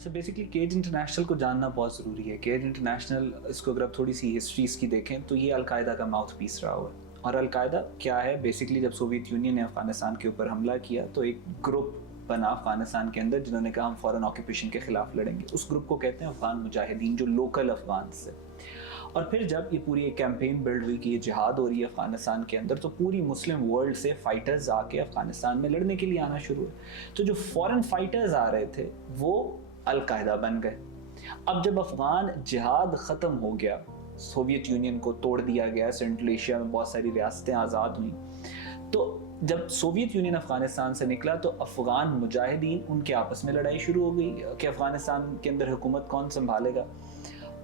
اچھا basically cage international کو جاننا بہت ضروری ہے. کیج انٹرنیشنل اس کو اگر آپ تھوڑی سی ہسٹریز کی دیکھیں تو یہ القاعدہ کا ماؤتھ پیس رہا ہوا ہے. اور القاعدہ کیا ہے بیسکلی جب سوویت یونین نے افغانستان کے اوپر حملہ کیا تو ایک گروپ بنا افغانستان کے اندر جنہوں نے کہا ہم فورن آکوپیشن کے خلاف لڑیں گے. اس گروپ کو کہتے ہیں افغان مجاہدین جو لوکل افغان سے. اور پھر جب یہ پوری ایک کیمپین بلڈ ہوئی کہ یہ جہاد ہو رہی ہے افغانستان کے اندر تو پوری مسلم ورلڈ سے فائٹرز آ کے افغانستان میں لڑنے کے لیے آنا شروع ہوئے. تو جو فورن فائٹرز آ رہے تھے وہ القاعدہ بن گئے. اب جب افغان جہاد ختم ہو گیا, سوویت یونین کو توڑ دیا گیا, سینٹرل ایشیا میں بہت ساری ریاستیں آزاد ہوئیں, تو جب سوویت یونین افغانستان سے نکلا تو افغان مجاہدین ان کے آپس میں لڑائی شروع ہو گئی کہ افغانستان کے اندر حکومت کون سنبھالے گا.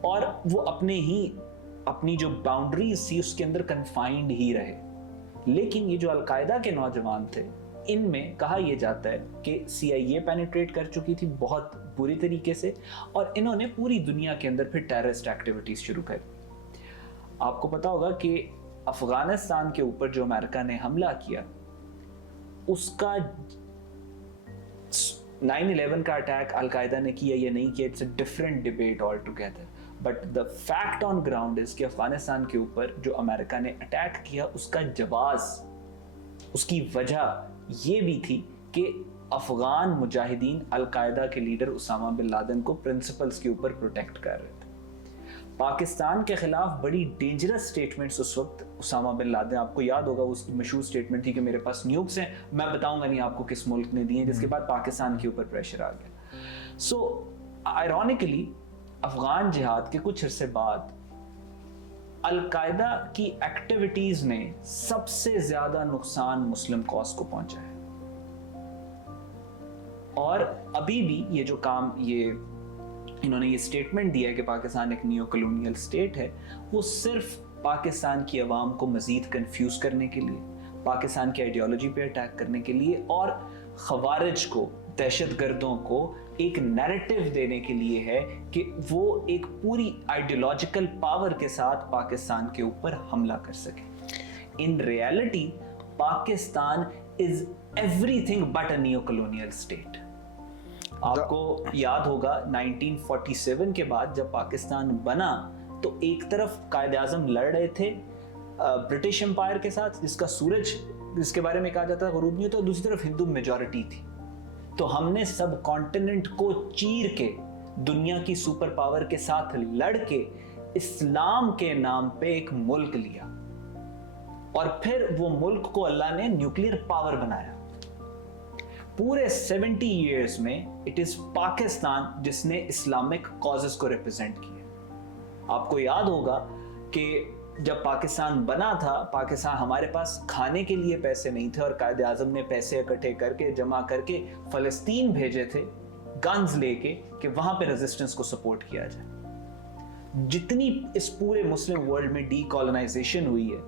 اور وہ اپنی جو باؤنڈریز تھی اس کے اندر کنفائنڈ ہی رہے. لیکن یہ جو القاعدہ کے نوجوان تھے ان میں کہا یہ جاتا ہے کہ CIA پینیٹریٹ کر چکی تھی بہت بری طریقے سے, اور انہوں نے پوری دنیا کے اندر پھر ٹیررسٹ ایکٹیویٹیز شروع کر. آپ کو پتا ہوگا کہ افغانستان کے اوپر جو امریکہ نے حملہ کیا اس کا 9/11 کا اٹیک القاعدہ نے کیا یا نہیں کیا, it's a different debate all together. But the fact on ground is کہ افغانستان کے اوپر جو امریکہ نے اٹیک کیا اس کا جواز, اس کی وجہ یہ بھی تھی کہ افغان مجاہدین القاعدہ کے لیڈر اسامہ بن لادن کو پرنسپلز کے اوپر پروٹیکٹ کر رہے تھے. پاکستان کے خلاف بڑی ڈینجرس سٹیٹمنٹس اس وقت اسامہ بن لادن, آپ کو یاد ہوگا اس کی مشہور سٹیٹمنٹ تھی کہ میرے پاس نیوکس ہیں, میں بتاؤں گا نہیں آپ کو کس ملک نے دی ہیں, جس کے بعد پاکستان کے اوپر پریشر آ گیا. سو آئرونیکلی افغان جہاد کے کچھ عرصے بعد القاعدہ کی ایکٹیویٹیز نے سب سے زیادہ نقصان مسلم کاز کو پہنچا ہے. اور ابھی بھی یہ جو کام انہوں نے یہ سٹیٹمنٹ دیا ہے کہ پاکستان ایک نیو کلونیل سٹیٹ ہے, وہ صرف پاکستان کی عوام کو مزید کنفیوز کرنے کے لیے, پاکستان کی آئیڈیالوجی پہ اٹیک کرنے کے لیے, اور خوارج کو, دہشت گردوں کو ایک نیریٹو دینے کے لیے ہے کہ وہ ایک پوری آئیڈیالوجیکل پاور کے ساتھ پاکستان کے اوپر حملہ کر سکے. In reality Pakistan is every thing but a new colonial state. آپ کو یاد ہوگا 1947 کے بعد جب پاکستان بنا تو ایک طرف قائد اعظم لڑ رہے تھے برٹش امپائر کے ساتھ جس کا سورج, جس کے بارے میں کہا جاتا ہے غروب نہیں ہوتا, اور دوسری طرف ہندو میجورٹی تھی. تو ہم نے سب کانٹیننٹ کو چیر کے دنیا کی سپر پاور کے ساتھ لڑ کے اسلام کے نام پہ ایک ملک لیا, اور پھر وہ ملک کو اللہ نے نیوکلیئر پاور بنایا. پورے 70 ایئرز میں اٹ از پاکستان جس نے اسلامک کازز کو ریپرزینٹ کیا. آپ کو یاد ہوگا کہ جب پاکستان بنا تھا, پاکستان ہمارے پاس کھانے کے لیے پیسے نہیں تھے, اور قائد اعظم نے پیسے اکٹھے کر کے جمع کر کے فلسطین بھیجے تھے گنز لے کے کہ وہاں پہ ریزسٹنس کو سپورٹ کیا جائے. جتنی اس پورے مسلم ورلڈ میں ڈی کالونائزیشن ہوئی ہے,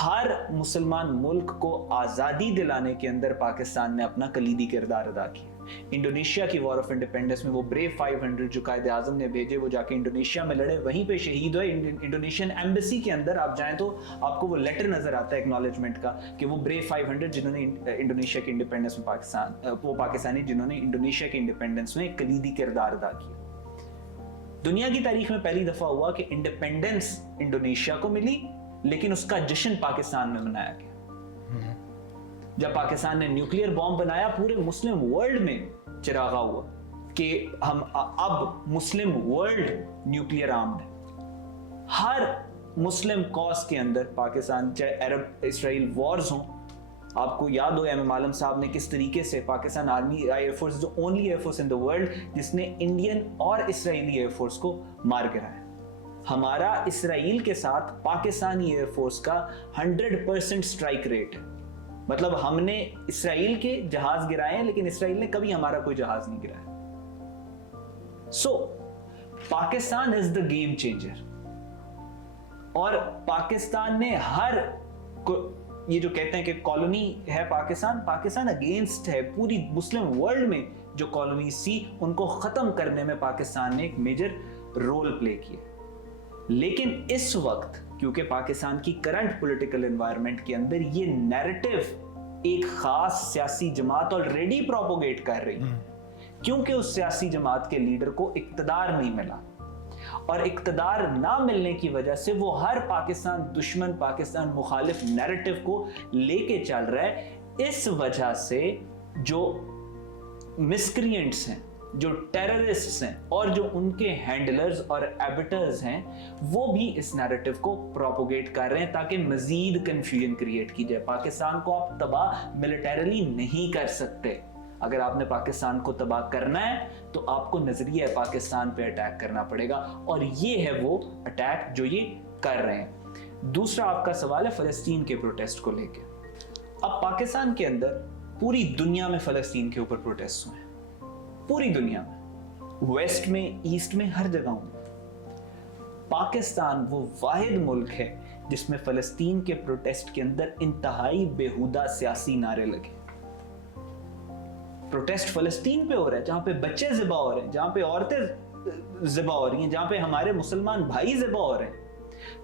ہر مسلمان ملک کو آزادی دلانے کے اندر پاکستان نے اپنا کلیدی کردار ادا کیا. انڈونیشیا کی وار آف انڈیپینڈنس میں وہ بریو 500 جو قائد اعظم نے بھیجے, وہ جا کے انڈونیشیا میں لڑے, وہیں پہ شہید ہوئے. انڈونیشین ایمبیسی کے اندر آپ جائیں تو آپ کو وہ لیٹر نظر آتا ہے ایکنالجمنٹ کا کہ وہ بریو 500 جنہوں نے انڈونیشیا کی انڈیپینڈنس میں وہ پاکستانی جنہوں نے انڈونیشیا کی انڈیپینڈنس میں ایک کلیدی کردار ادا کیا. دنیا کی تاریخ میں پہلی دفعہ ہوا کہ انڈیپینڈنس انڈونیشیا کو ملی لیکن اس کا جشن پاکستان میں منایا گیا. جب پاکستان نے نیوکلیئر بام بنایا پورے مسلم ورلڈ میں چراغا ہوا کہ ہم اب مسلم ورلڈ نیوکلیئر آرمڈ ہے. ہر مسلم کاز کے اندر پاکستان, چاہے عرب اسرائیل وارز ہوں, آپ کو یاد ہو ایم عالم صاحب نے کس طریقے سے پاکستان آرمی ایئر فورس, جو only air force in the world جس نے انڈین اور اسرائیلی ایئر فورس کو مار گرایا. ہمارا اسرائیل کے ساتھ پاکستانی ایئر فورس کا 100% اسٹرائک ریٹ ہے. مطلب ہم نے اسرائیل کے جہاز گرائے ہیں لیکن اسرائیل نے کبھی ہمارا کوئی جہاز نہیں گرایا. سو پاکستان از دا گیم چینجر, اور پاکستان نے یہ جو کہتے ہیں کہ کالونی ہے پاکستان اگینسٹ ہے پوری مسلم ورلڈ میں جو کالونیز تھی ان کو ختم کرنے میں پاکستان نے ایک میجر رول پلے کیا. لیکن اس وقت کیونکہ پاکستان کی کرنٹ پولیٹیکل انوائرمنٹ کے اندر یہ نیریٹو ایک خاص سیاسی جماعت آلریڈی پروپوگیٹ کر رہی ہے क्योंकि उस सियासी जमात के लीडर को इक्तदार नहीं मिला, और इक्तदार ना मिलने की वजह से वो हर पाकिस्तान दुश्मन, पाकिस्तान मुखालिफ नैरेटिव को लेके चल रहा है। इस वजह से जो मिसक्रिएंट्स हैं, जो टेररिस्ट्स हैं और जो उनके हैंडलर्स और एबिटर्स हैं, वो भी इस नैरेटिव को प्रोपोगेट कर रहे हैं ताकि मजीद कंफ्यूजन क्रिएट की जाए। पाकिस्तान को आप तबाह मिलिटरीली नहीं कर सकते। अगर आपने पाकिस्तान को तबाह करना है तो आपको नजरिया पाकिस्तान पे अटैक करना पड़ेगा, और ये है वो अटैक जो ये कर रहे हैं। दूसरा आपका सवाल है फलस्तीन के प्रोटेस्ट को लेके। अब पाकिस्तान के अंदर पूरी दुनिया में फलस्तीन के ऊपर प्रोटेस्ट हुए, पूरी दुनिया में, वेस्ट में, ईस्ट में, हर जगह हुए। पाकिस्तान वो वाहिद मुल्क है जिसमें फलस्तीन के प्रोटेस्ट के अंदर इंतहाई बेहुदा सियासी नारे लगे। प्रोटेस्ट फलस्तीन पे हो रहा है, जहां पे बच्चे ज़िबा हो रहे हैं, जहां पे औरतें ज़िबा हो रही हैं, जहां पे हमारे मुसलमान भाई ज़िबा हो रहे हैं।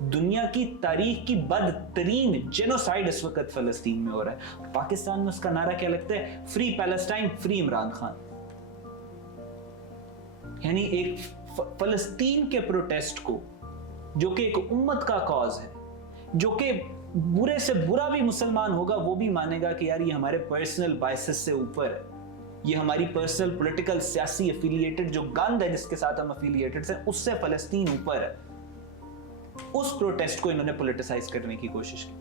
दुनिया की तारीख की बदतरीन जेनोसाइड इस वक्त फलस्तीन में हो रहा है। पाकिस्तान में उसका नारा क्या लगता है? Free Palestine, free Imran Khan. यानी एक फलस्तीन के प्रोटेस्ट को, जो कि एक उम्मत का कॉज है, जो कि बुरे से बुरा भी मुसलमान होगा वो भी मानेगा कि यार ये हमारे पर्सनल बायसेस से ऊपर है, ये हमारी पर्सनल पॉलिटिकल सियासी एफिलिएटेड जो गंद है जिसके साथ हम एफिलिएटेड हैं, उससे फलस्तीन ऊपर है। उस प्रोटेस्ट को इन्होंने पॉलिटिसाइज करने की कोशिश की।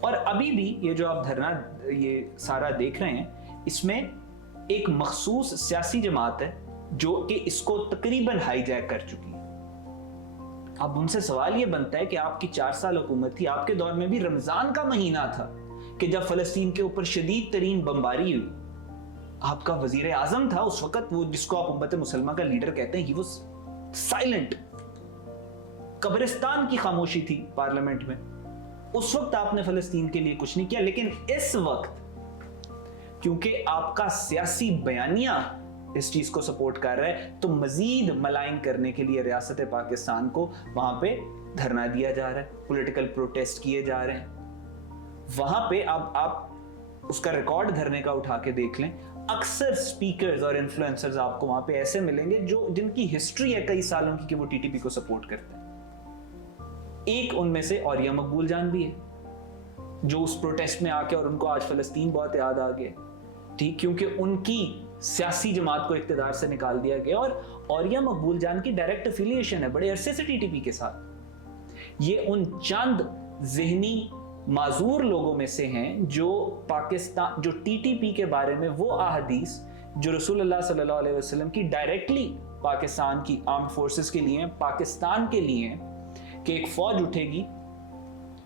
और अभी भी ये जो आप धरना ये सारा देख रहे हैं, इसमें एक मखसूस सियासी जमात है जो कि इसको तकरीबन हाईजैक कर चुकी है। अब उनसे सवाल ये बनता है कि आपकी 4 साल हुकूमत थी, आपके दौर में भी रमजान का महीना था कि जब फलस्तीन के ऊपर शदीद तरीन बमबारी हुई। आपका वजीर आजम था उस वक्त, वो जिसको आप उम्मत मुसलमान का लीडर कहते हैं, ही वाज साइलेंट। कब्रिस्तान की खामोशी थी पार्लियामेंट में। उस वक्त आपने फलस्तीन के लिए कुछ नहीं किया। लेकिन इस वक्त क्योंकि आपका सियासी बयानिया इस चीज को सपोर्ट कर रहा है, तो मजीद मलाइन करने के लिए रियासत पाकिस्तान को वहां पे धरना दिया जा रहा है, पॉलिटिकल प्रोटेस्ट किए जा रहे हैं। वहां पे अब आप उसका रिकॉर्ड धरने का उठा के देख लें, अक्सर स्पीकर्स और इन्फ्लुएंसर्स आपको वहां पे ऐसे मिलेंगे जो जिनकी हिस्ट्री है कई सालों की कि वो टीटीपी को सपोर्ट करते हैं। एक उनमें से औरिया मकबूल जान भी है, जो उस प्रोटेस्ट में आके, और उनको आज फलस्तीन बहुत याद आ गया, ठीक, क्योंकि उनकी सियासी जमात को इक्तदार से निकाल दिया गया। और औरिया मकबूल जान की डायरेक्ट एफिलिएशन है बड़े अरसे से टीटीपी के साथ। ये उन चंद ज़हनी माजूर लोगों में से हैं जो पाकिस्तान, जो टीटीपी के बारे में वो अहादीस जो रसूलुल्लाह सल्लल्लाहु अलैहि वसल्लम की डायरेक्टली पाकिस्तान की आर्म्ड फोर्सेस के लिए, पाकिस्तान के लिए, कि एक फौज उठेगी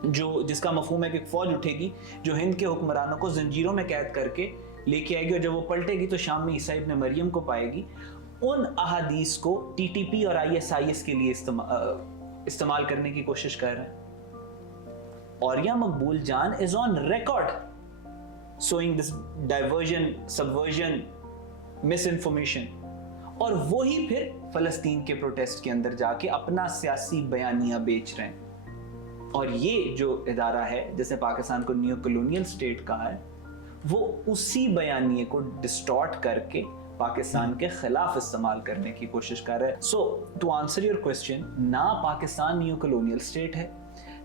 जो, जिसका मफहूम है कि एक फौज उठेगी जो हिंद के हुक्मरानों को जंजीरों में कैद करके लेके आएगी, और जब वो पलटेगी तो शाम में ईसा इब्न मरियम को पाएगी। उन अहादीस को टीटीपी और आईएसआईएस के लिए इस्तेमाल करने की कोशिश कर रहे हैं। औरिया Maqbool Jan is on record saying this diversion, subversion, misinformation, और वही फिर फलस्तीन के प्रोटेस्ट के अंदर जाके अपना सियासी बयानिया बेच रहे हैं। और ये जो इदारा है जिसने पाकिस्तान को न्यू कॉलोनियल स्टेट कहा है, वो उसी बयानिए को डिस्टॉर्ट करके पाकिस्तान के खिलाफ इस्तेमाल करने की कोशिश कर रहा है। सो टू आंसर योर क्वेश्चन, ना पाकिस्तान न्यू कॉलोनियल स्टेट है,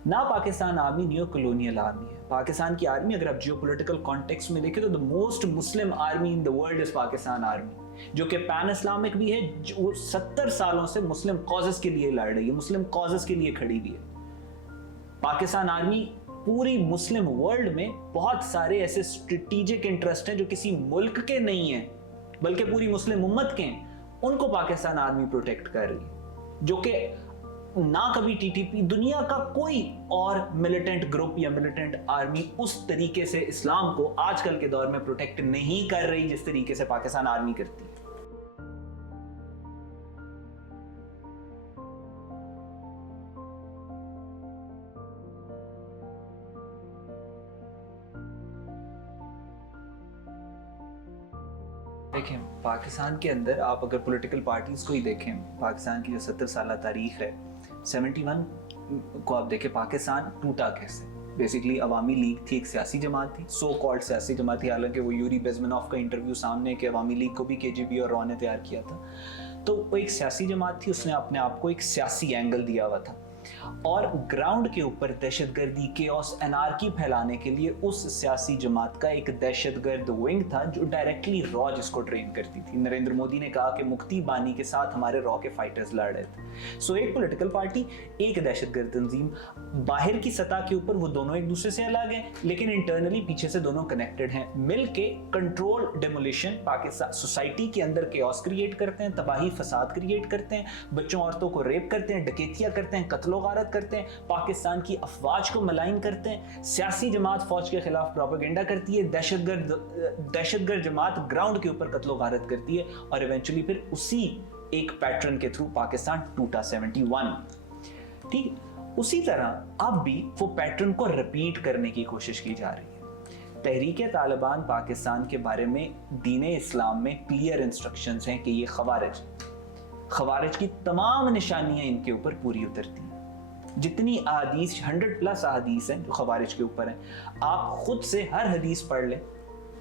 ना Pakistan army new colonial army है। पाकिस्तान की आर्मी, अगर आप जियोपॉलिटिकल कॉन्टेक्स्ट में देखें तो the most Muslim army in the world is Pakistan army, जो कि पैन इस्लामिक भी है, जो 70 सालों से मुस्लिम कॉजेस के लिए लड़ रही है, मुस्लिम कॉजेस के लिए खड़ी भी है। पाकिस्तान आर्मी पूरी मुस्लिम वर्ल्ड में बहुत सारे ऐसे स्ट्रेटेजिक इंटरेस्ट हैं जो किसी मुल्क के नहीं हैं बल्कि पूरी मुस्लिम उम्मत के हैं, उनको पाकिस्तान आर्मी प्रोटेक्ट कर रही है, जो कि ना कभी टीटीपी, दुनिया का कोई और मिलिटेंट ग्रुप या मिलिटेंट आर्मी उस तरीके से इस्लाम को आजकल के दौर में प्रोटेक्ट नहीं कर रही जिस तरीके से पाकिस्तान आर्मी करती है। देखें, पाकिस्तान के अंदर आप अगर पॉलिटिकल पार्टीज को ही देखें, पाकिस्तान की जो 70 साल तारीख है, 71 को आप देखें, पाकिस्तान टूटा कैसे। बेसिकली अवामी लीग थी, एक सियासी जमात थी, सो कॉल्ड सियासी जमात थी, हालांकि वो यूरी बेज़मेनॉफ का इंटरव्यू सामने कि अवामी लीग को भी केजीबी और रॉ ने तैयार किया था। तो वो एक सियासी जमात थी, उसने अपने आप को एक सियासी एंगल दिया हुआ था और ग्राउंड के ऊपर दहशतगर्दी, केओस, एनार्की फैलाने के लिए उस सियासी जमात का एक दहशतगर्द विंग था जो डायरेक्टली रॉ जिसको ट्रेन करती थी। नरेंद्र मोदी ने कहा कि मुक्ति बानी के साथ हमारे रॉ के फाइटर्स लड़ रहे थे। सो एक पॉलिटिकल पार्टी, एक दहशतगर्द तंजीम, बाहर की सतह के ऊपर वो दोनों एक दूसरे से अलग हैं लेकिन इंटरनली पीछे से दोनों कनेक्टेड हैं, मिल के कंट्रोल डेमोलिशन, पाकिस्तान सोसाइटी के अंदर केओस क्रिएट करते हैं, तबाही फसाद क्रिएट करते हैं, बच्चों औरतों को रेप करते हैं, डकैतियां करते हैं, कत्लो गारत करते हैं, पाकिस्तान की अफवाज को मलाइन करते हैं, सियासी जमात फौज के खिलाफ प्रोपेगेंडा करती है, दहशतगर्द जमात ग्राउंड के ऊपर कत्लो गारत करती है और इवेंचुअली फिर उसी एक पैटर्न के थ्रू पाकिस्तान टूटा 71। ठीक, उसी तरह अब भी वो पैटर्न को रिपीट करने की कोशिश की जा रही है। तहरीक तालिबान पाकिस्तान के बारे में दीन इस्लाम में क्लियर इंस्ट्रक्शंस हैं कि ये खवारिज की तमाम निशानियां इनके ऊपर पूरी उतरती हैं। जितनी अहादीस, 100+ अहादीस हैं जो खवारिज के ऊपर हैं, आप खुद से हर हदीस पढ़ लें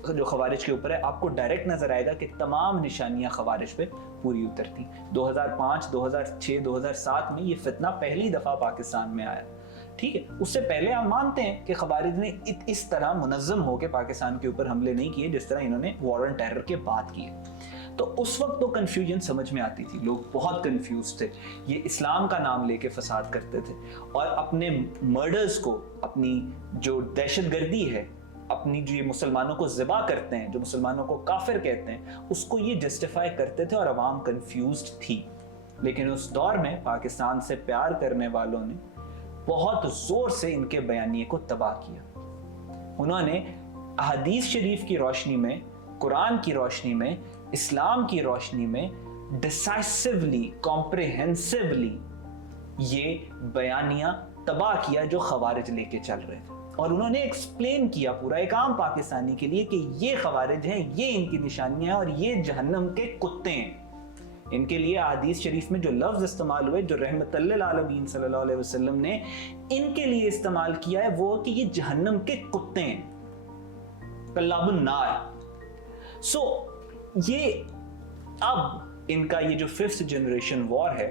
जो खवारिज के ऊपर है, आपको डायरेक्ट नजर आएगा कि तमाम निशानियां खवारिज पे पूरी उतरती। 2005, 2006, 2007 में ये फितना पहली दफा पाकिस्तान में आया। ठीक है, उससे पहले आप मानते हैं कि खवारिज ने इस तरह मुनज़्ज़म होकर पाकिस्तान के ऊपर हमले नहीं किए जिस तरह इन्होंने वॉर ऑन टेरर के बाद किए। तो उस वक्त तो कंफ्यूजन समझ में आती थी, लोग बहुत कंफ्यूज थे, ये इस्लाम का नाम लेके फसाद करते थे और अपने मर्डर्स को, अपनी जो दहशतगर्दी है, अपनी जो ये मुसलमानों को ज़िबा करते हैं, जो मुसलमानों को काफिर कहते हैं, उसको ये जस्टिफाई करते थे और अवाम कंफ्यूज्ड थी। लेकिन उस दौर में पाकिस्तान से प्यार करने वालों ने बहुत जोर से इनके बयानिए को तबाह किया। उन्होंने हदीस शरीफ की रोशनी में, कुरान की रोशनी में, इस्लाम की रोशनी में डिसाइसिवली, कॉम्प्रिहेंसिवली ये बयानियां तबाह किया जो खवारिज लेके चल रहे थे और उन्होंने एक्सप्लेन किया पूरा एक आम पाकिस्तानी के लिए कि ये खवारिज हैं, ये इनकी निशानियां हैं और ये जहन्नम के कुत्ते हैं। इनके लिए हदीस शरीफ में जो लफ्ज इस्तेमाल हुए, जो रहमतुल्लिल आलमीन सल्लल्लाहु अलैहि वसल्लम ने इनके लिए इस्तेमाल किया है, वो कि ये जहन्नम के कुत्ते हैं, कल्लाबुन नार। सो ये अब इनका ये जो 5th जनरेशन वॉर है,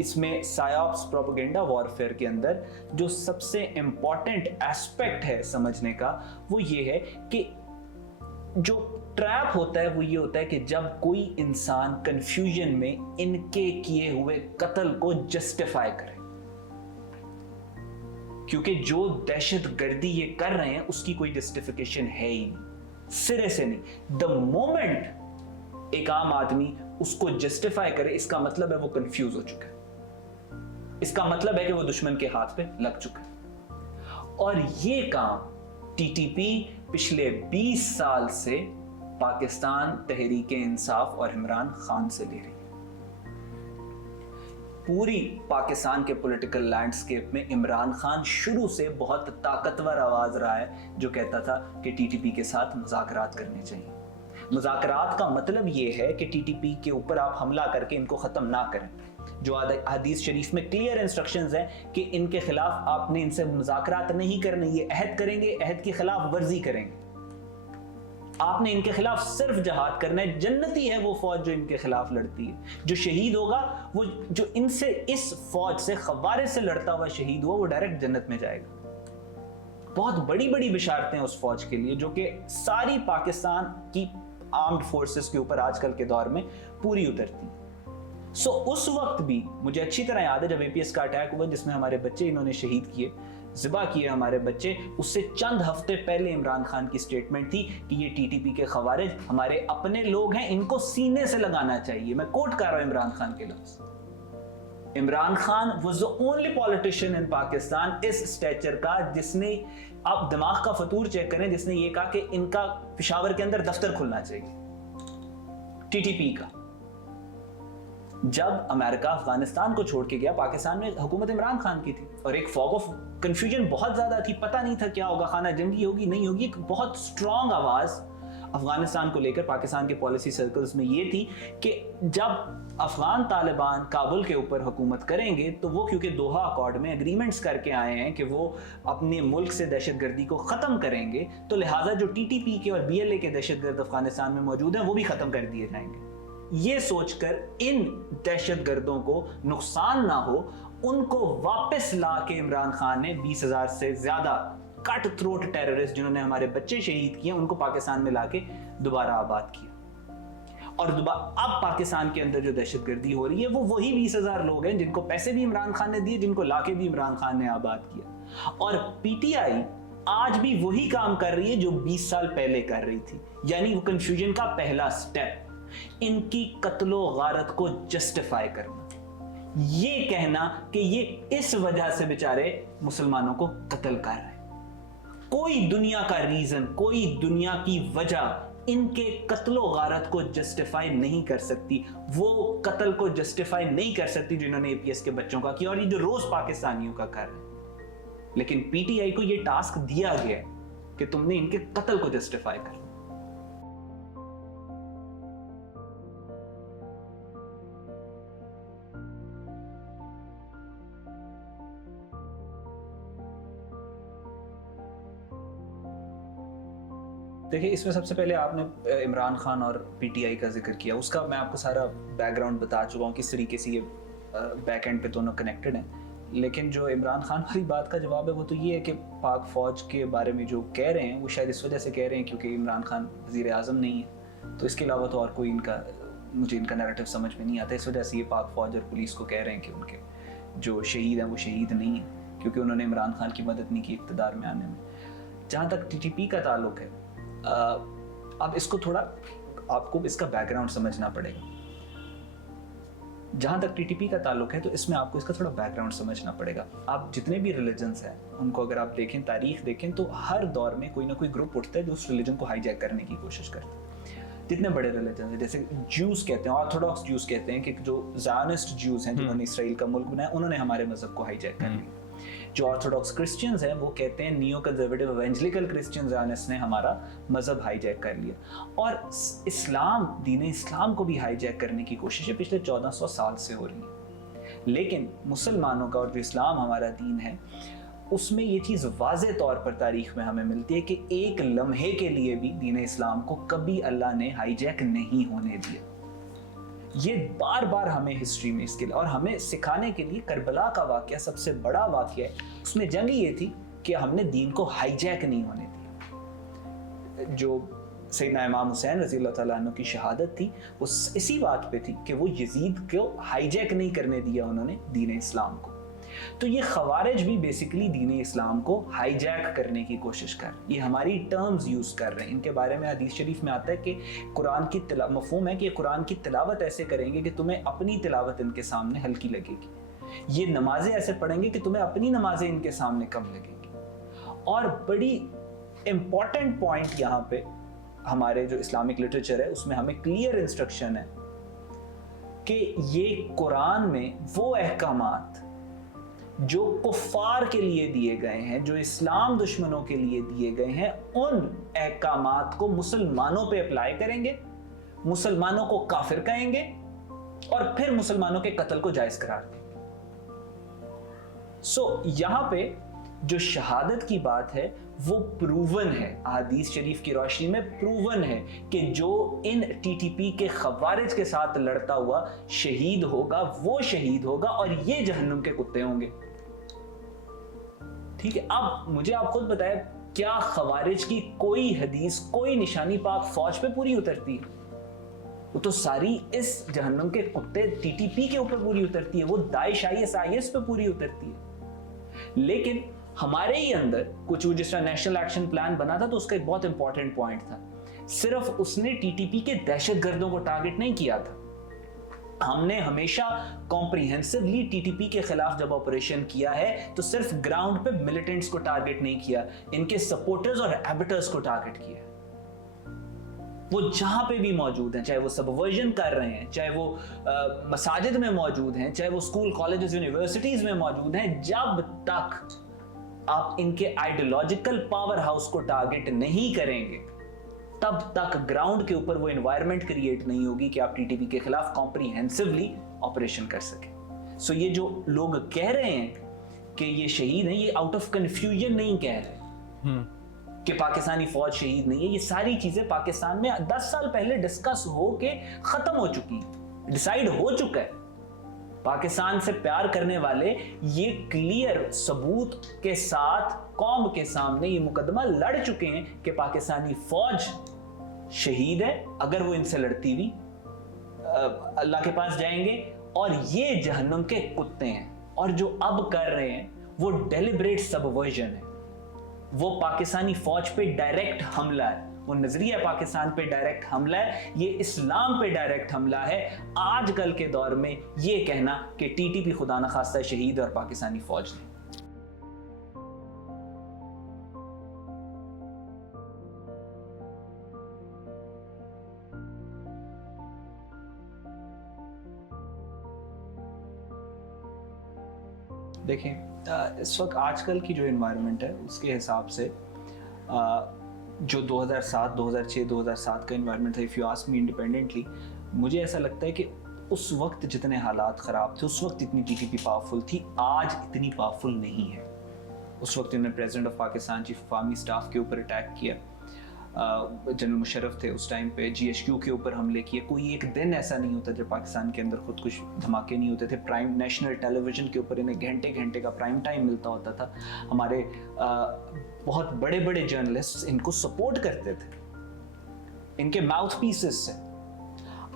इसमें साइऑप्स प्रोपेगेंडा वॉरफेयर के अंदर जो सबसे इंपॉर्टेंट एस्पेक्ट है समझने का, वो ये है कि जो ट्रैप होता है वो ये होता है कि जब कोई इंसान कंफ्यूजन में इनके किए हुए कत्ल को जस्टिफाई करे, क्योंकि जो दहशतगर्दी ये कर रहे हैं उसकी कोई जस्टिफिकेशन है ही नहीं, सिरे से नहीं। द मोमेंट एक आम आदमी उसको जस्टिफाई करे, इसका मतलब है वो कंफ्यूज हो चुका है, इसका मतलब है कि वो दुश्मन के हाथ पे लग चुका है। और ये काम टीटीपी पिछले 20 साल से पाकिस्तान तहरीक इंसाफ और इमरान खान से ले रही है। पूरी पाकिस्तान के पॉलिटिकल लैंडस्केप में इमरान खान शुरू से बहुत ताकतवर आवाज रहा है जो कहता था कि टीटीपी के साथ मुज़ाकरात करने चाहिए। मुज़ाकरात का मतलब ये है कि टीटीपी के ऊपर आप हमला करके इनको खत्म ना करें। जो हदीस शरीफ में क्लियर इंस्ट्रक्शंस हैं कि इनके खिलाफ आपने इनसे मुज़ाकरात नहीं करने, ये अहद करेंगे, अहद की खिलाफ वर्जी करेंगे, आपने इनके खिलाफ सिर्फ जहाद करना है। जन्नती है वो फौज जो इनके खिलाफ लड़ती है, जो शहीद होगा, वो जो इनसे, इस फौज से, खवारिज से लड़ता हुआ शहीद हुआ, वो डायरेक्ट जन्नत में जाएगा। बहुत बड़ी बड़ी बिशारतें उस फौज के लिए जो कि सारी पाकिस्तान की आर्म्ड फोर्सेस के ऊपर आजकल के दौर में पूरी उतरती है। सो उस वक्त भी मुझे अच्छी तरह याद है जब एपीएस का अटैक हुआ जिसमें हमारे बच्चे इन्होंने शहीद किए, ज़िबा किए हमारे बच्चे, उससे चंद हफ्ते पहले इमरान खान की स्टेटमेंट थी कि ये टीटीपी के खवारिज हमारे अपने लोग हैं, इनको सीने से लगाना चाहिए। मैं कोट कर रहा हूं इमरान खान के लफ्ज। Imran Khan was the only politician इन पाकिस्तान इस स्टेचर का जिसने, आप दिमाग का फतूर चेक करें, जिसने ये कहा कि इनका पेशावर के अंदर दफ्तर खुलना चाहिए टीटीपी का। जब अमेरिका अफगानिस्तान को छोड़ के गया, पाकिस्तान में हुकूमत इमरान खान की थी और एक फॉग ऑफ कंफ्यूजन बहुत ज्यादा थी, पता नहीं था क्या होगा, खाना जंगी होगी नहीं होगी। एक बहुत स्ट्रांग आवाज افغانستان کو لے کر پاکستان کے پالیسی سرکلز میں یہ تھی کہ جب افغان طالبان کابل کے اوپر حکومت کریں گے تو وہ کیونکہ دوحہ اکارڈ میں اگریمنٹس کر کے آئے ہیں کہ وہ اپنے ملک سے دہشت گردی کو ختم کریں گے، تو لہٰذا جو ٹی ٹی پی کے اور بی ایل اے کے دہشت گرد افغانستان میں موجود ہیں وہ بھی ختم کر دیے جائیں گے۔ یہ سوچ کر ان دہشت گردوں کو نقصان نہ ہو، ان کو واپس لا کے عمران خان نے 20,000 سے زیادہ کٹ تھروٹ ٹیررسٹ جنہوں نے ہمارے بچے شہید کیے ان کو پاکستان میں لا کے دوبارہ آباد کیا۔ اور اب پاکستان کے اندر جو دہشت گردی ہو رہی ہے وہ وہی 20,000 لوگ ہیں جن کو پیسے بھی عمران خان نے دیے، جن کو لا کے بھی عمران خان نے آباد کیا۔ اور پی ٹی آئی آج بھی وہی کام کر رہی ہے جو 20 سال پہلے کر رہی تھی، یعنی وہ کنفیوژن کا پہلا سٹیپ ان کی قتل و غارت کو جسٹیفائی کرنا، یہ کہنا کہ یہ اس وجہ سے بیچارے مسلمانوں کو قتل کر رہے ہیں۔ کوئی دنیا کا ریزن، کوئی دنیا کی وجہ ان کے قتل و غارت کو جسٹیفائی نہیں کر سکتی، وہ قتل کو جسٹیفائی نہیں کر سکتی جنہوں نے اے پی ایس کے بچوں کا کیا اور یہ جو روز پاکستانیوں کا کر رہے ہیں۔ لیکن پی ٹی آئی کو یہ ٹاسک دیا گیا ہے کہ تم نے ان کے قتل کو جسٹیفائی کرنا۔ دیکھیں اس میں سب سے پہلے آپ نے عمران خان اور پی ٹی آئی کا ذکر کیا، اس کا میں آپ کو سارا بیک گراؤنڈ بتا چکا ہوں کس طریقے سے یہ بیک اینڈ پہ دونوں کنیکٹڈ ہیں۔ لیکن جو عمران خان والی بات کا جواب ہے وہ تو یہ ہے کہ پاک فوج کے بارے میں جو کہہ رہے ہیں وہ شاید اس وجہ سے کہہ رہے ہیں کیونکہ عمران خان وزیر اعظم نہیں ہے، تو اس کے علاوہ تو اور کوئی مجھے ان کا نیریٹو سمجھ میں نہیں آتا، اس وجہ سے یہ پاک فوج اور پولیس کو کہہ رہے ہیں کہ ان کے جو شہید ہیں وہ شہید نہیں ہیں کیونکہ انہوں نے عمران خان کی مدد نہیں کی اقتدار میں آنے میں۔ جہاں تک ٹی ٹی پی کا تعلق ہے، اب اس کو تھوڑا آپ کو اس کا بیک گراؤنڈ سمجھنا پڑے گا۔ جہاں تک ٹی ٹی پی کا تعلق ہے تو اس میں آپ کو اس کا تھوڑا بیک گراؤنڈ سمجھنا پڑے گا۔ آپ جتنے بھی ریلیجنز ہیں ان کو اگر آپ دیکھیں، تاریخ دیکھیں، تو ہر دور میں کوئی نہ کوئی گروپ اٹھتا ہے جو اس ریلیجن کو ہائی جیک کرنے کی کوشش کرتا ہے۔ جتنے بڑے ریلیجنز ہیں جیسے جوز کہتے ہیں، آرتھوڈاکس جوز کہتے ہیں کہ جو زائونسٹ جوز ہیں جنہوں نے اسرائیل کا ملک بنایا انہوں نے ہمارے مذہب کو ہائی جیک کر لیا۔ جو آرتھوڈاکس کرسچنز ہیں وہ کہتے ہیں نیو کنزرویٹو ایونجلیکل کرسچن زائونسٹ نے ہمارا مذہب ہائی جیک کر لیا۔ اور اسلام، دین اسلام کو بھی ہائی جیک کرنے کی کوششیں پچھلے 1400 سال سے ہو رہی ہیں، لیکن مسلمانوں کا اور جو اسلام ہمارا دین ہے اس میں یہ چیز واضح طور پر تاریخ میں ہمیں ملتی ہے کہ ایک لمحے کے لیے بھی دین اسلام کو کبھی اللہ نے ہائی جیک نہیں ہونے دیا۔ یہ بار بار ہمیں ہسٹری میں اس کے لیے اور ہمیں سکھانے کے لیے کربلا کا واقعہ سب سے بڑا واقعہ ہے۔ اس میں جنگ یہ تھی کہ ہم نے دین کو ہائی جیک نہیں ہونے دیا۔ جو سیدنا امام حسین رضی اللہ تعالیٰ عنہ کی شہادت تھی وہ اسی بات پہ تھی کہ وہ یزید کو ہائی جیک نہیں کرنے دیا انہوں نے دین اسلام کو۔ تو یہ خوارج بھی بیسیکلی دین اسلام کو ہائی جیک کرنے کی کوشش کر رہے ہیں، یہ ہماری ٹرمز یوز کر رہے ہیں۔ ان کے بارے میں حدیث شریف میں آتا ہے کہ قرآن کی مفہوم ہے کہ یہ قرآن کی تلاوت ایسے کریں گے کہ تمہیں اپنی تلاوت ان کے سامنے ہلکی لگے گی، یہ نمازیں ایسے پڑھیں گے کہ تمہیں اپنی نمازیں ان کے سامنے کم لگیں گی۔ اور بڑی امپورٹنٹ پوائنٹ یہاں پہ ہمارے جو اسلامک لٹریچر ہے اس میں ہمیں کلیئر انسٹرکشن ہے کہ یہ قرآن میں وہ احکامات جو کفار کے لیے دیے گئے ہیں، جو اسلام دشمنوں کے لیے دیے گئے ہیں، ان احکامات کو مسلمانوں پہ اپلائی کریں گے، مسلمانوں کو کافر کہیں گے اور پھر مسلمانوں کے قتل کو جائز قرار دیں گے۔ یہاں پہ جو شہادت کی بات ہے وہ پروون ہے، احادیث شریف کی روشنی میں پروون ہے کہ جو ان ٹی ٹی پی کے خوارج کے ساتھ لڑتا ہوا شہید ہوگا وہ شہید ہوگا اور یہ جہنم کے کتے ہوں گے۔ ٹھیک ہے، اب مجھے آپ خود بتائیں کیا خوارج کی کوئی حدیث، کوئی نشانی پاک فوج پہ پوری اترتی ہے؟ وہ تو ساری اس جہنم کے کتے ٹی ٹی پی کے اوپر پوری اترتی ہے، وہ داعش IS پہ پوری اترتی ہے۔ لیکن ہمارے ہی اندر کچھ جس طرح نیشنل ایکشن پلان بنا تھا تو اس کا ایک بہت امپورٹنٹ پوائنٹ تھا، صرف اس نے ٹی ٹی پی کے دہشت گردوں کو ٹارگٹ نہیں کیا تھا، ہم نے ہمیشہ کمپریہنسولی ٹی ٹی پی کے خلاف جب آپریشن کیا ہے تو صرف گراؤنڈ پہ ملیٹنٹس کو ٹارگٹ نہیں کیا، ان کے سپورٹرز اور ایبٹرز کو ٹارگٹ کیا۔ وہ جہاں پہ بھی موجود ہیں، چاہے وہ سبورژن کر رہے ہیں، چاہے وہ مساجد میں موجود ہیں، چاہے وہ اسکول کالجز یونیورسٹیز میں موجود ہیں، جب تک آپ ان کے آئیڈیولوجیکل پاور ہاؤس کو ٹارگٹ نہیں کریں گے तब तक ग्राउंड के ऊपर वो एनवायरनमेंट क्रिएट नहीं होगी कि आप टीटीपी के खिलाफ कॉम्प्रिहेंसिवली ऑपरेशन कर सके। सो ये जो लोग कह रहे हैं कि ये शहीद हैं, ये आउट ऑफ कंफ्यूजन नहीं कह रहे कि पाकिस्तानी फौज शहीद नहीं है। ये सारी चीजें पाकिस्तान में 10 साल पहले डिस्कस हो के खत्म हो चुकी हैं, डिसाइड हो चुका है। पाकिस्तान से प्यार करने वाले ये क्लियर सबूत के साथ कौम के सामने ये मुकदमा लड़ चुके हैं कि पाकिस्तानी फौज शहीद है। अगर वो इनसे लड़ती हुई अल्लाह के पास जाएंगे, और ये जहन्नुम के कुत्ते हैं। और जो अब कर रहे हैं वो डेलिब्रेट सबवर्जन है, वो पाकिस्तानी फौज पे डायरेक्ट हमला है, वो नजरिया पाकिस्तान पे डायरेक्ट हमला है, ये इस्लाम पे डायरेक्ट हमला है। आजकल के दौर में ये कहना कि टीटीपी खुदा न खास्ता शहीद और पाकिस्तानी फौज नहीं। देखें, इस वक्त आजकल की जो एनवायरनमेंट है उसके हिसाब से जो 2007, 2006, 2007 का एनवायरनमेंट था, if you ask me independently, मुझे ऐसा लगता है कि उस वक्त जितने हालात ख़राब थे, उस वक्त इतनी टीटीपी पावरफुल थी, आज इतनी पावरफुल नहीं है। उस वक्त इन्होंने president of Pakistan, chief of army staff के ऊपर अटैक किया, जनरल मुशर्रफ थे उस टाइम पे, GHQ के ऊपर हमले किए। कोई एक दिन ऐसा नहीं होता जब पाकिस्तान के अंदर खुद कुछ धमाके नहीं होते थे। प्राइम नेशनल टेलीविजन के ऊपर इन्हें घंटे घंटे का प्राइम टाइम मिलता होता था। हमारे बहुत बड़े बड़े जर्नलिस्ट इनको सपोर्ट करते थे, इनके माउथ पीसेस से।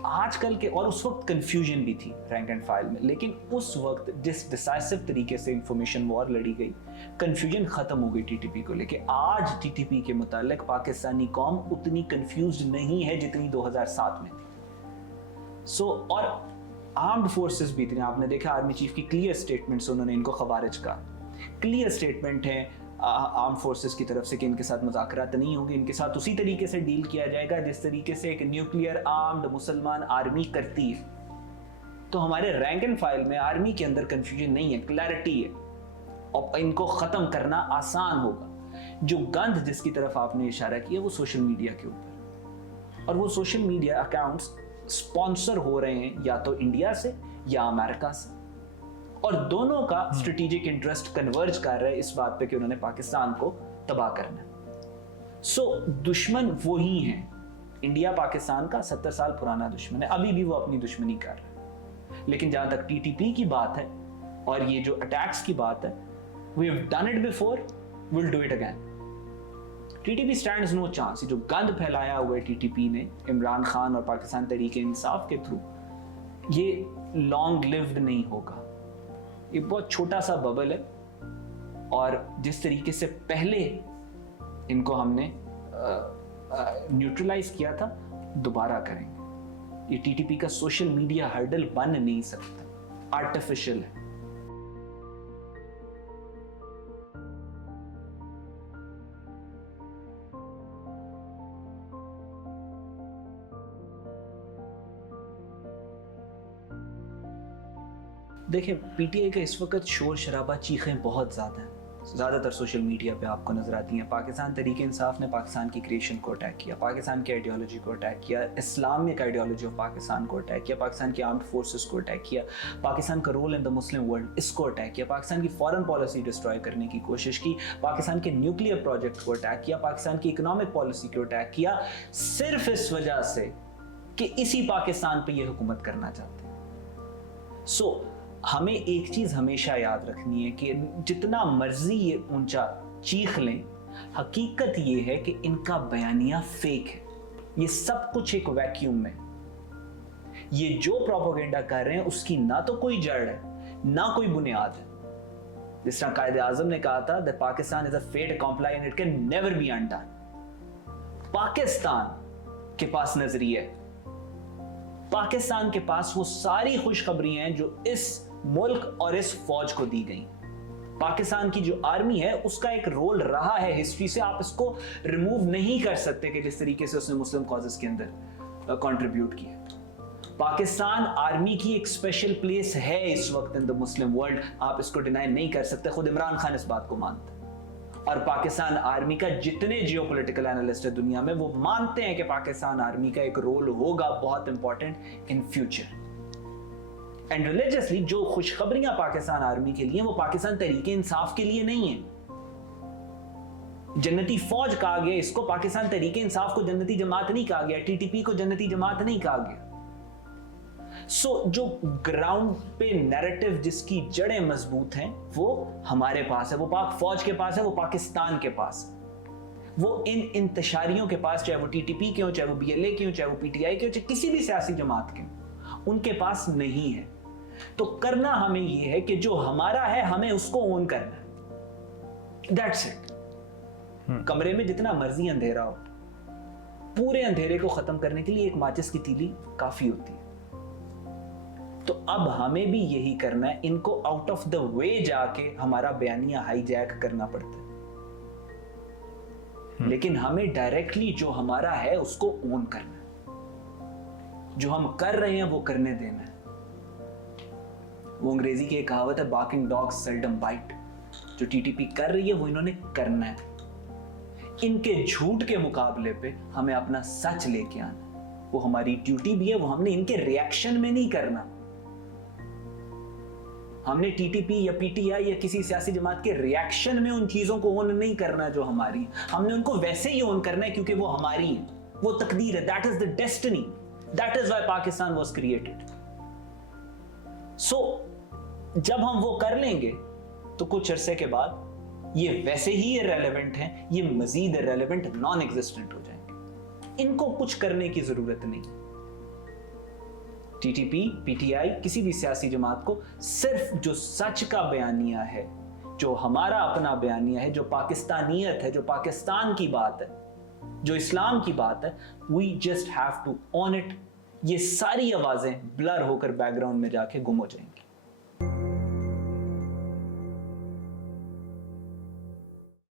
आजकल के, और उस वक्त कंफ्यूजन भी थी रैंक एंड फाइल में, लेकिन उस वक्त जिस डिसाइसिव तरीके से इंफॉर्मेशन वॉर लड़ी गई, कंफ्यूजन खत्म हो गई टीटीपी को लेके। आज टीटीपी के मुतालिक पाकिस्तानी कौम उतनी कंफ्यूज्ड नहीं है जितनी 2007 में थी। सो और आर्म्ड फोर्सेस भी थी। आपने देखा आर्मी चीफ की क्लियर स्टेटमेंट्स, उन्होंने इनको खवारिज का क्लियर स्टेटमेंट है आर्म फोर्सेस की तरफ से कि इनके साथ मुज़ाकरात नहीं होंगे, इनके साथ उसी तरीके से डील किया जाएगा जिस तरीके से एक न्यूक्लियर आर्म्ड मुसलमान आर्मी करती है। तो हमारे रैंक एंड फाइल में आर्मी के अंदर कंफ्यूजन नहीं है, क्लैरिटी है, और इनको ख़त्म करना आसान होगा। जो गंद जिसकी तरफ आपने इशारा किया वो सोशल मीडिया के ऊपर, और वो सोशल मीडिया अकाउंट्स स्पॉन्सर हो रहे हैं या तो इंडिया से या अमेरिका से, और दोनों का स्ट्रेटेजिक इंटरेस्ट कन्वर्ज कर रहा है इस बात पे कि उन्होंने पाकिस्तान को तबाह करना है। सो दुश्मन वही है, इंडिया पाकिस्तान का 70 साल पुराना दुश्मन है, अभी भी वो अपनी दुश्मनी कर रहा है। लेकिन जहां तक टीटीपी की बात है और ये जो अटैक्स की बात है, we have done it before, will do it again. TTP stands no chance. जो गंद फैलाया हुआ है टीटीपी ने इमरान खान और पाकिस्तान तहरीक इंसाफ के थ्रू, ये लॉन्ग लिव्ड नहीं होगा। ये बहुत छोटा सा बबल है, और जिस तरीके से पहले इनको हमने न्यूट्रलाइज किया था, दोबारा करेंगे। ये टीटीपी का सोशल मीडिया हर्डल बन नहीं सकता, आर्टिफिशियल है। देखिए, पीटीआई का इस वक्त शोर शराबा, चीखें बहुत ज़्यादा हैं, ज़्यादातर सोशल मीडिया पे आपको नजर आती हैं। पाकिस्तान तहरीक इंसाफ ने पाकिस्तान की क्रिएशन को अटैक किया, पाकिस्तान की आइडियोलॉजी को अटैक किया, इस्लामिक आइडियोलॉजी ऑफ पाकिस्तान को अटैक किया, पाकिस्तान की आर्म्ड फोर्सेस को अटैक किया, पाकिस्तान का role in the Muslim world इसको अटैक किया, पाकिस्तान की फॉरेन पॉलिसी डिस्ट्रॉय करने की कोशिश की, पाकिस्तान के न्यूक्लियर प्रोजेक्ट को अटैक किया, पाकिस्तान की इकोनॉमिक पॉलिसी को अटैक किया, सिर्फ इस वजह से कि इसी पाकिस्तान पर यह हुकूमत करना चाहते हैं। सो हमें एक चीज़ हमेशा याद रखनी है कि जितना मर्जी ये ऊंचा चीख लें, हकीकत ये है कि इनका बयानिया फेक है। ये सब कुछ एक वैक्यूम में, ये जो प्रोपेगेंडा कर रहे हैं उसकी ना तो कोई जड़ है ना कोई बुनियाद है। जिस तरह कायदे आजम ने कहा था, the Pakistan is a fait accompli and it can never be undone. Pakistan के पास नजरिया है, पाकिस्तान के पास वो सारी खुशखबरियां हैं जो इस मुल्क और इस फौज को दी गई। पाकिस्तान की जो आर्मी है उसका एक रोल रहा है हिस्ट्री से, आप इसको रिमूव नहीं कर सकते कि जिस तरीके से उसने मुस्लिम कॉजेस के अंदर कंट्रीब्यूट किया। पाकिस्तान आर्मी की एक स्पेशल प्लेस है इस वक्त इन द मुस्लिम वर्ल्ड, आप इसको डिनाई नहीं कर सकते। खुद इमरान खान इस बात को मानता है, اور پاکستان آرمی کا جتنے جیو پولیٹیکل اینالسٹ ہے دنیا میں وہ مانتے ہیں کہ پاکستان آرمی کا ایک رول ہوگا بہت important in future. And religiously جو خوشخبریاں پاکستان آرمی کے لیے وہ پاکستان تحریک انصاف کے لیے نہیں ہیں. جنتی فوج کہا گیا اس کو, پاکستان تحریک انصاف کو جنتی جماعت نہیں کہا گیا, ٹی ٹی پی کو جنتی جماعت نہیں کہا گیا. سو جو گراؤنڈ پہ نیریٹو جس کی جڑیں مضبوط ہیں وہ ہمارے پاس ہے, وہ پاک فوج کے پاس ہے, وہ پاکستان کے پاس, وہ ان انتشاریوں کے پاس, چاہے وہ ٹی ٹی پی کے ہوں, چاہے وہ بی ایل اے کے ہوں, چاہے وہ پی ٹی آئی کے ہوں, چاہے کسی بھی سیاسی جماعت کے ہوں, ان کے پاس نہیں ہے. تو کرنا ہمیں یہ ہے کہ جو ہمارا ہے ہمیں اس کو اون کرنا ہے. That's it. کمرے میں جتنا مرضی اندھیرا ہو, پورے اندھیرے کو ختم کرنے کے لیے ایک ماچس کی تیلی کافی ہوتی ہے. تو اب ہمیں بھی یہی کرنا ہے, ان کو آؤٹ آف دا وے جا کے ہمارا بیانیہ ہائی جیک کرنا پڑتا ہے, لیکن ہمیں ڈائریکٹلی جو ہمارا ہے اس کو اون کرنا ہے. جو ہم کر رہے ہیں وہ کرنے دینا ہے. وہ انگریزی کی ایک کہاوت ہے, barking dogs seldom bite. جو ٹی ٹی پی کر رہی ہے وہ انہوں نے کرنا ہے. ان کے جھوٹ کے مقابلے پہ ہمیں اپنا سچ لے کے آنا, وہ ہماری ڈیوٹی بھی ہے. وہ ہم نے ان کے ریئیکشن میں نہیں کرنا. ہم نے ٹی ٹی پی یا پی ٹی آئی یا کسی سیاسی جماعت کے ریئیکشن میں ان چیزوں کو اون نہیں کرنا جو ہماری. ہم نے ان کو ویسے ہی اون کرنا ہے کیونکہ وہ ہماری ہیں, وہ تقدیر ہے. That is the destiny. That is why Pakistan was created. So جب ہم وہ کر لیں گے تو کچھ عرصے کے بعد یہ ویسے ہی irrelevant ہیں, یہ مزید irrelevant, non-existent ہو جائیں گے. ان کو کچھ کرنے کی ضرورت نہیں. T T P, P T I, کسی بھی سیاسی جماعت کو صرف جو سچ کا بیانیہ ہے, جو ہمارا اپنا بیانیہ ہے, جو پاکستانیت ہے, جو پاکستان کی بات ہے, جو اسلام کی بات ہے, we just have to own it. یہ ساری آوازیں بلر ہو کر بیک گراؤنڈ میں جا کے گم ہو جائیں گی.